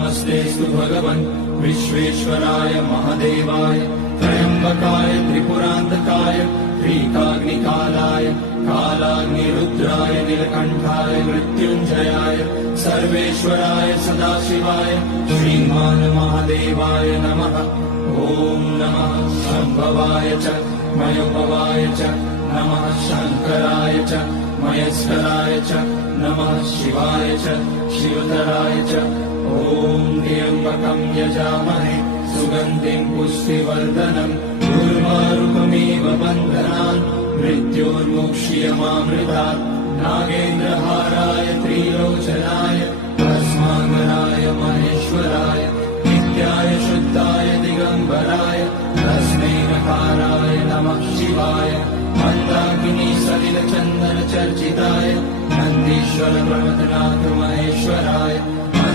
नमस्तेस्तु भगवन् विश्वेश्वराय महादेवाय त्र्यम्बकाय त्रिपुरान्तकाय त्रिकाग्निकालाय कालाग्निरुद्राय नीलकण्ठाय मृत्युञ्जयाय सर्वेश्वराय सदाशिवाय श्रीमान् महादेवाय नमः। ॐ नमः शम्भवाय च मयोभवाय च नमः शङ्कराय च मयस्कराय च नमः शिवाय च शिवतराय च। ॐ त्र्यम्बकं यजामहे सुगन्धिं पुष्टिवर्धनम् उर्वारुकमिव बन्धनान् मृत्योर्मुक्ष्यमामृतात्। नागेन्द्रहाराय त्रिलोचनाय भस्माङ्गराय महेश्वराय नित्याय शुद्धाय दिगम्बराय तस्मै नकाराय नमः शिवाय। मन्दाकिनी सलिलचन्दनचर्चिताय नन्दीश्वर प्रमथनाथ महेश्वराय